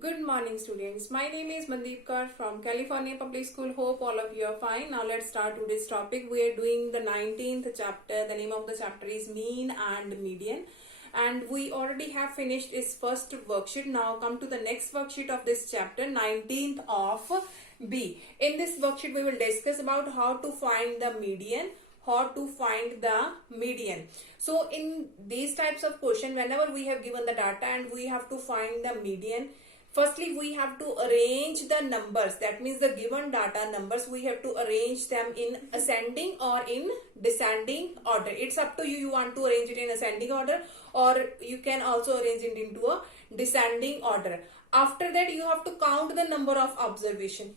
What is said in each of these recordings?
Good morning, students. My name is Mandeep Kaur from California Public School. Hope all of you are fine. Now let's start today's topic. We are doing the 19th chapter. The name of the chapter is Mean and Median. And we already have finished its first worksheet. Now come to the next worksheet of this chapter, 19th of B. In this worksheet, we will discuss about how to find the median. So in these types of question, whenever we have given the data and we have to find the median, firstly we have to arrange the numbers. That means the given data numbers, we have to arrange them in ascending or in descending order. It's up to you. You want to arrange it in ascending order, or you can also arrange it into a descending order. After that, you have to count the number of observation.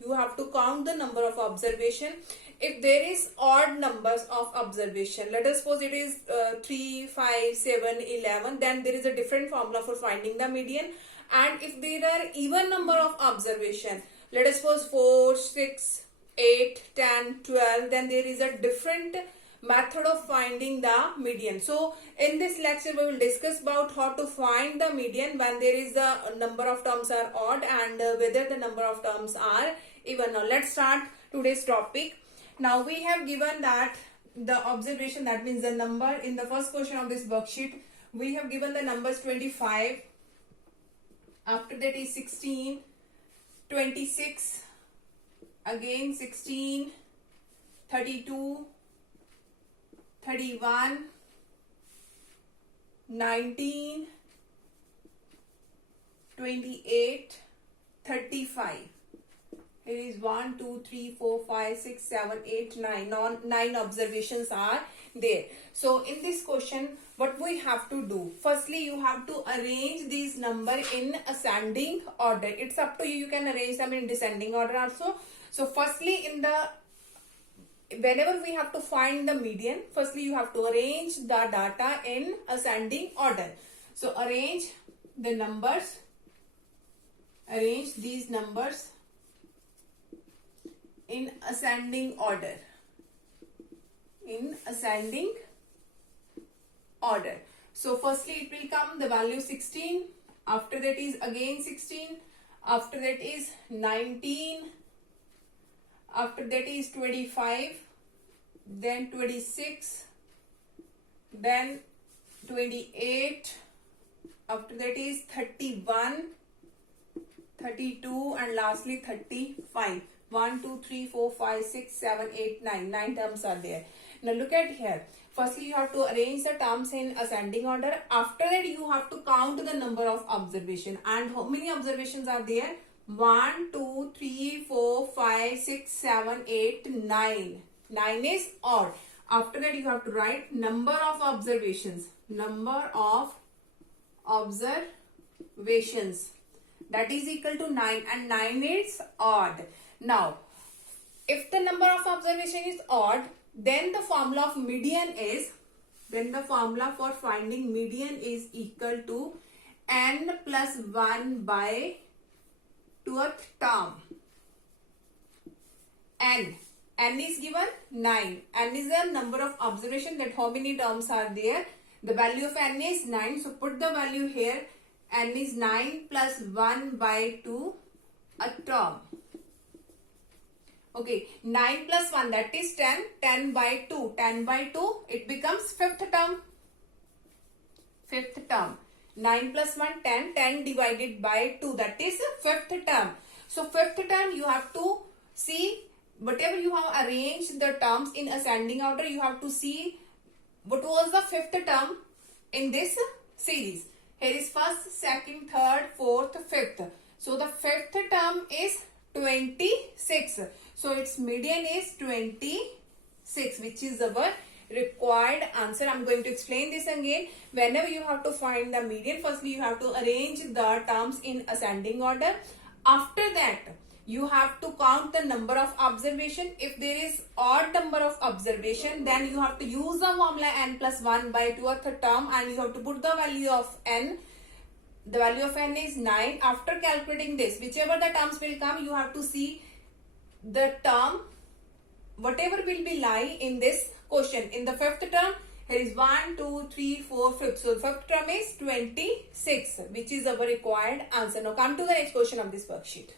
If there is odd numbers of observation, let us suppose it is 3, 5, 7, 11, then there is a different formula for finding the median. And if there are even number of observation, let us suppose 4, 6, 8, 10, 12, then there is a different method of finding the median. So in this lecture we will discuss about how to find the median when there is the number of terms are odd and whether the number of terms are even. Now let's start today's topic. Now we have given that the observation, that means the number in the first question of this worksheet, we have given the numbers 25, after that is 16, 26, again 16, 32, 31, 19, 28, 35. It is 1, 2, 3, 4, 5, 6, 7, 8, 9. 9 observations are there. So in this question, what we have to do? Firstly, you have to arrange these number in ascending order. It's up to you. You can arrange them in descending order also. So firstly, whenever we have to find the median, firstly you have to arrange the data in ascending order. So arrange the numbers, arrange these numbers in ascending order. So firstly it will come the value 16, after that is again 16, after that is 19, after that is 25, then 26, then 28, after that is 31, 32, and lastly 35. 1, 2, 3, 4, 5, 6, 7, 8, 9. 9 terms are there. Now look at here. Firstly, you have to arrange the terms in ascending order. After that, you have to count the number of observation. And how many observations are there? 1, 2, 3, 4, 5, 6, 7, 8, 9. 9 is odd. After that, you have to write number of observations. That is equal to 9, and 9 is odd. Now, if the number of observation is odd, then the formula of median is, then the formula for finding median is equal to n plus 1 by 2th term. N is given 9. N is the number of observation, that how many terms are there. The value of n is 9. So put the value here. N is 9 plus 1 by 2 a term. Okay, 9 plus 1, that is 10. 10 by 2. 10 by 2, it becomes 5th term. 5th term. 9 plus 1, 10. 10 divided by 2, that is 5th term. So 5th term, you have to see, whatever you have arranged the terms in ascending order, you have to see what was the 5th term in this series. Here is first, second, third, fourth, 5th. So the 5th term is 26. So its median is 26, which is our required answer. I'm going to explain this again. Whenever you have to find the median, firstly you have to arrange the terms in ascending order. After that, you have to count the number of observation. If there is odd number of observation, then you have to use the formula n plus 1 by 2th term, and you have to put the value of n. The value of n is 9. After calculating this, whichever the terms will come, you have to see the term, whatever will be lie in this question. In the 5th term, Here is 1, 2, 3, 4, 5. So fifth term is 26, which is our required answer. Now come to the next question of this worksheet.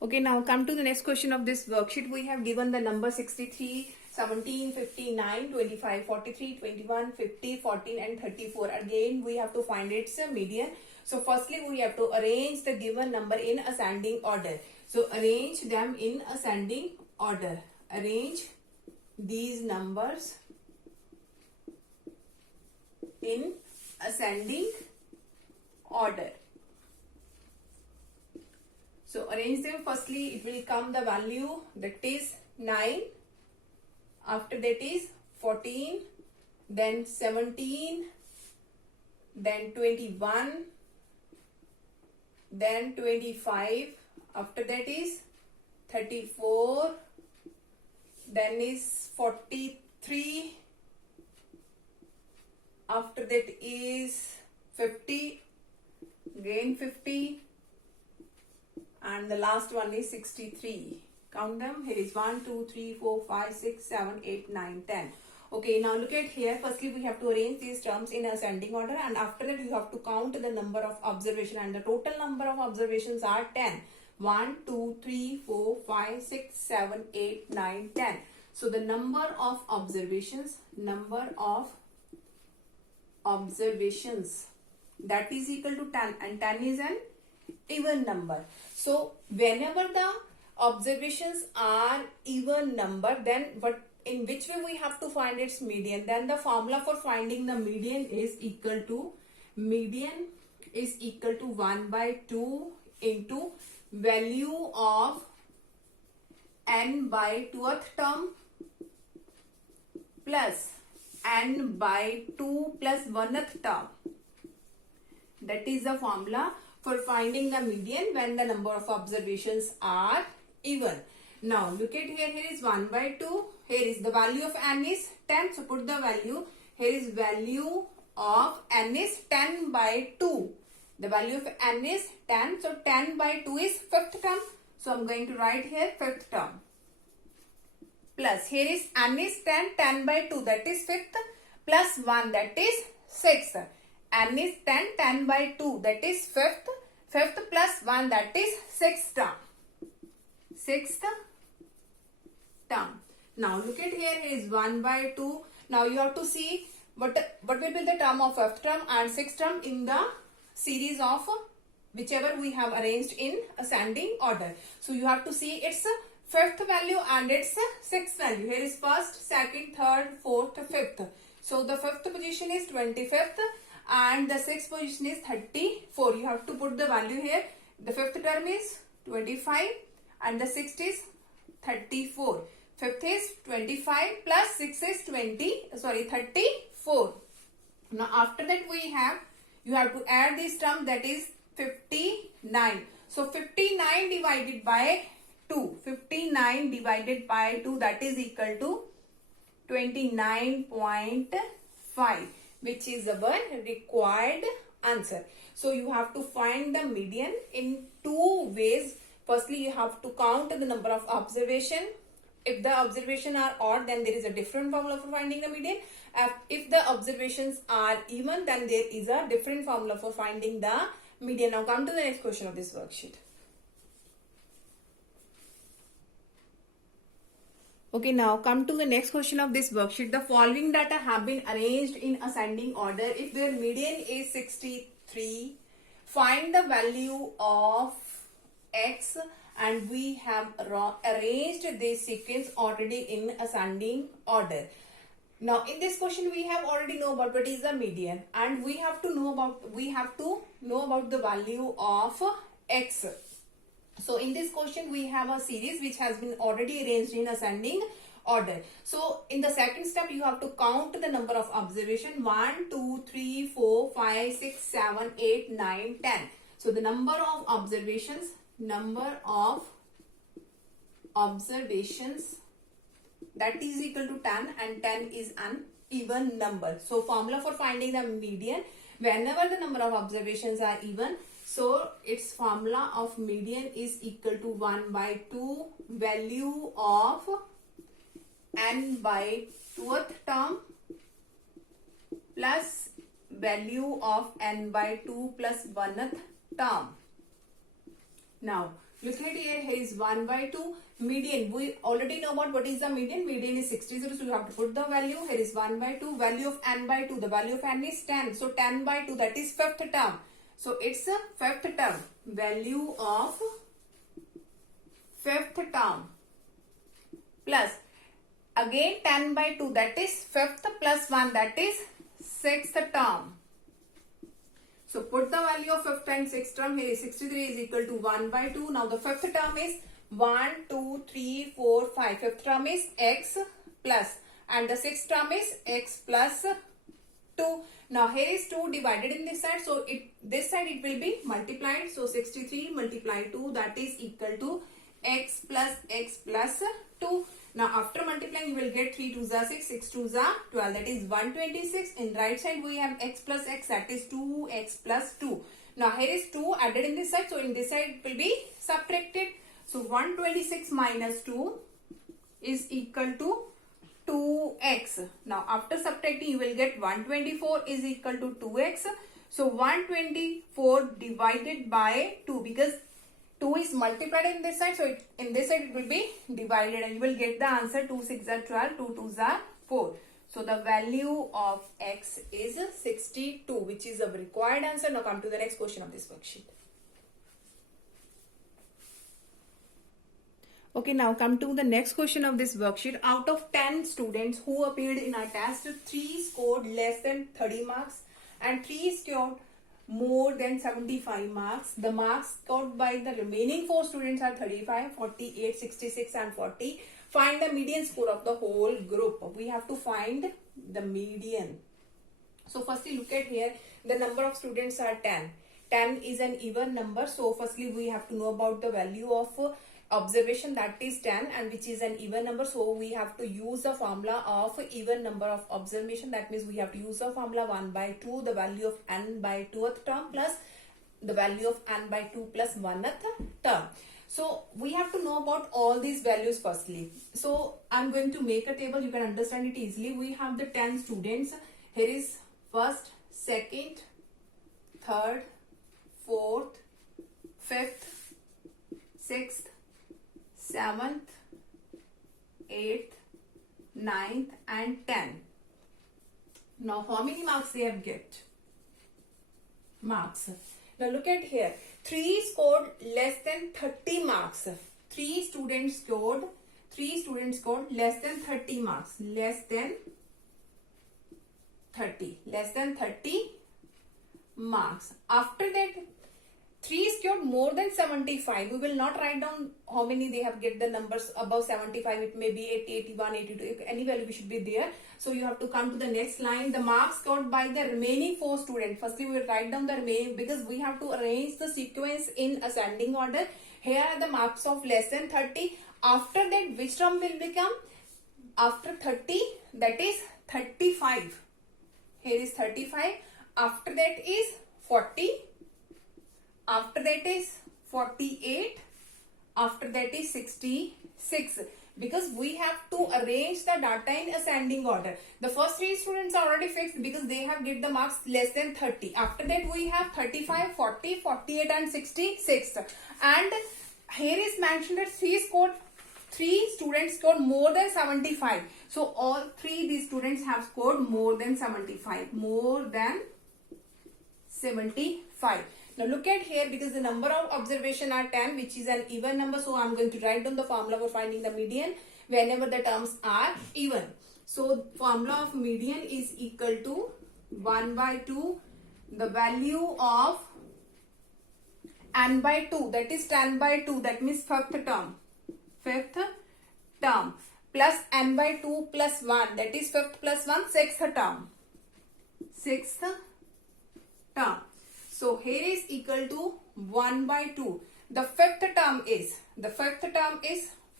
Okay, now come to the next question of this worksheet. We have given the number 63, 17, 59, 25, 43, 21, 50, 14 and 34. Again, we have to find its median. So firstly, we have to arrange the given number in ascending order. So arrange them in ascending order. Arrange these numbers in ascending order. So arrange them. Firstly, it will come the value that is 9. After that is 14. Then 17. Then 21. Then 25. After that is 34. Then is 43. After that is 50. Again 50. And the last one is 63. Count them. Here is 1, 2, 3, 4, 5, 6, 7, 8, 9, 10. Okay, now look at here. Firstly, we have to arrange these terms in ascending order, and after that you have to count the number of observations, and the total number of observations are 10. 1, 2, 3, 4, 5, 6, 7, 8, 9, 10. So the number of observations that is equal to 10, and 10 is an even number. So whenever the observations are even number, then in which way we have to find its median? Then the formula for finding the median is equal to 1 by 2 into value of n by 2th term plus n by 2 plus 1th term. That is the formula for finding the median when the number of observations are even. Now look at here. Here is 1 by 2. Here is the value of n is 10. So put the value. Here is value of n is 10 by 2. The value of n is 10. So 10 by 2 is 5th term. So I'm going to write here 5th term. Plus here is n is 10. 10 by 2, that is 5th. Plus 1, that is 6th. N is 10. 10 by 2, that is 5th. 5th plus 1, that is 6th term. 6th term. Now look at here. Here is 1 by 2. Now you have to see what will be the term of 5th term and 6th term in the series of whichever we have arranged in ascending order. So you have to see its 5th value and its 6th value. Here is 1st, 2nd, 3rd, 4th, 5th. So the 5th position is 25th and the 6th position is 34. You have to put the value here. The 5th term is 25 and the 6th is 34. 5th is 25 plus 6 is 34. Now after that you have to add this term, that is 59. So 59 divided by 2. 59 divided by 2, that is equal to 29.5, which is our required answer. So you have to find the median in two ways. Firstly, you have to count the number of observation. If the observation are odd, then there is a different formula for finding the median. If the observations are even, then there is a different formula for finding the median. Now come to the next question of this worksheet. Okay, now come to the next question of this worksheet. The following data have been arranged in ascending order. If their median is 63, find the value of x, and we have arranged this sequence already in ascending order. Now in this question we have already know about what is the median, and we have to know about the value of x. So in this question we have a series which has been already arranged in ascending order. So in the second step you have to count the number of observation 1, 2, 3, 4, 5, 6, 7, 8, 9, 10. So the number of observations that is equal to 10, and 10 is an even number. So formula for finding the median, whenever the number of observations are even, So its formula of median is equal to 1 by 2 value of n by 2th term plus value of n by 2 plus 1th term. Now look at here, here is 1 by 2 median. We already know about what is the median. Median is 60, so you have to put the value. Here is 1 by 2, value of n by 2. The value of n is 10. So 10 by 2, that is 5th term. So it's a 5th term. Value of 5th term plus again 10 by 2, that is 5th plus 1, that is 6th term. So put the value of 5th and 6th term. Here is 63 is equal to 1 by 2. Now the 5th term is 1, 2, 3, 4, 5. 5th term is x plus, and the 6th term is x plus 2. Now here is 2 divided in this side. So this side it will be multiplied. So 63 multiply 2, that is equal to x plus 2. Now after multiplying you will get 3 2s are 6, 6 2s are 12, that is 126. In right side we have x plus x, that is 2x plus 2. Now here is 2 added in this side, so in this side it will be subtracted. So 126 minus 2 is equal to 2x. Now after subtracting you will get 124 is equal to 2x. So 124 divided by 2, because 2 is multiplied in this side, so in this side it will be divided, and you will get the answer 2 6 are 12, 2 2s are 4. So the value of x is 62, which is the required answer. Now come to the next question of this worksheet. Okay, now come to the next question of this worksheet. Out of 10 students who appeared in our test, 3 scored less than 30 marks and 3 scored more than 75 marks. The marks scored by the remaining 4 students are 35, 48, 66 and 40. Find the median score of the whole group. We have to find the median. So firstly look at here, the number of students are 10. 10 is an even number. So firstly we have to know about the value of observation, that is 10, and which is an even number. So we have to use the formula of even number of observation. That means we have to use the formula 1 by 2, the value of n by 2th term plus the value of n by 2 plus 1th term. So we have to know about all these values firstly. So I'm going to make a table, you can understand it easily. We have the 10 students. Here is first, second, third, fourth, fifth, sixth, 7th, 8th, 9th and 10th. Now how many marks they have get? Marks. Now look at here. 3 scored less than 30 marks. 3 students scored less than 30 marks. Less than 30 marks. After that 3 scored more than 75. We will not write down how many they have get the numbers above 75. It may be 80, 81, 82. Any value should be there. So you have to come to the next line. The marks scored by the remaining 4 students. Firstly, we will write down the remaining, because we have to arrange the sequence in ascending order. Here are the marks of less than 30. After that, which term will become? After 30, that is 35. Here is 35. After that is 40. After that is 48. After that is 66. Because we have to arrange the data in ascending order. The first 3 students are already fixed because they have get the marks less than 30. After that we have 35, 40, 48 and 66. And here is mentioned that 3 students scored more than 75. So all 3 these students have scored more than 75. More than 75. Now look at here, because the number of observation are 10, which is an even number. So I'm going to write down the formula for finding the median whenever the terms are even. So formula of median is equal to 1 by 2, the value of n by 2, that is 10 by 2, that means 5th term, plus n by 2 plus 1, that is 5th plus 1, 6th term. So here is equal to 1 by 2. The 5th term is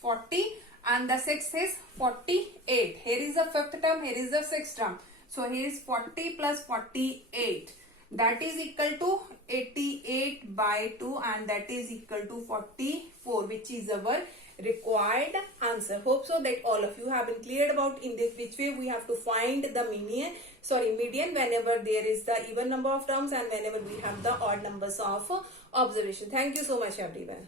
40 and the 6th is 48. Here is the 5th term, here is the 6th term. So here is 40 plus 48. that is equal to 88 by 2 and that is equal to 44, which is our required answer. Hope so that all of you have been cleared about in this which way we have to find the median whenever there is the even number of terms and whenever we have the odd numbers of observation. Thank you so much everyone.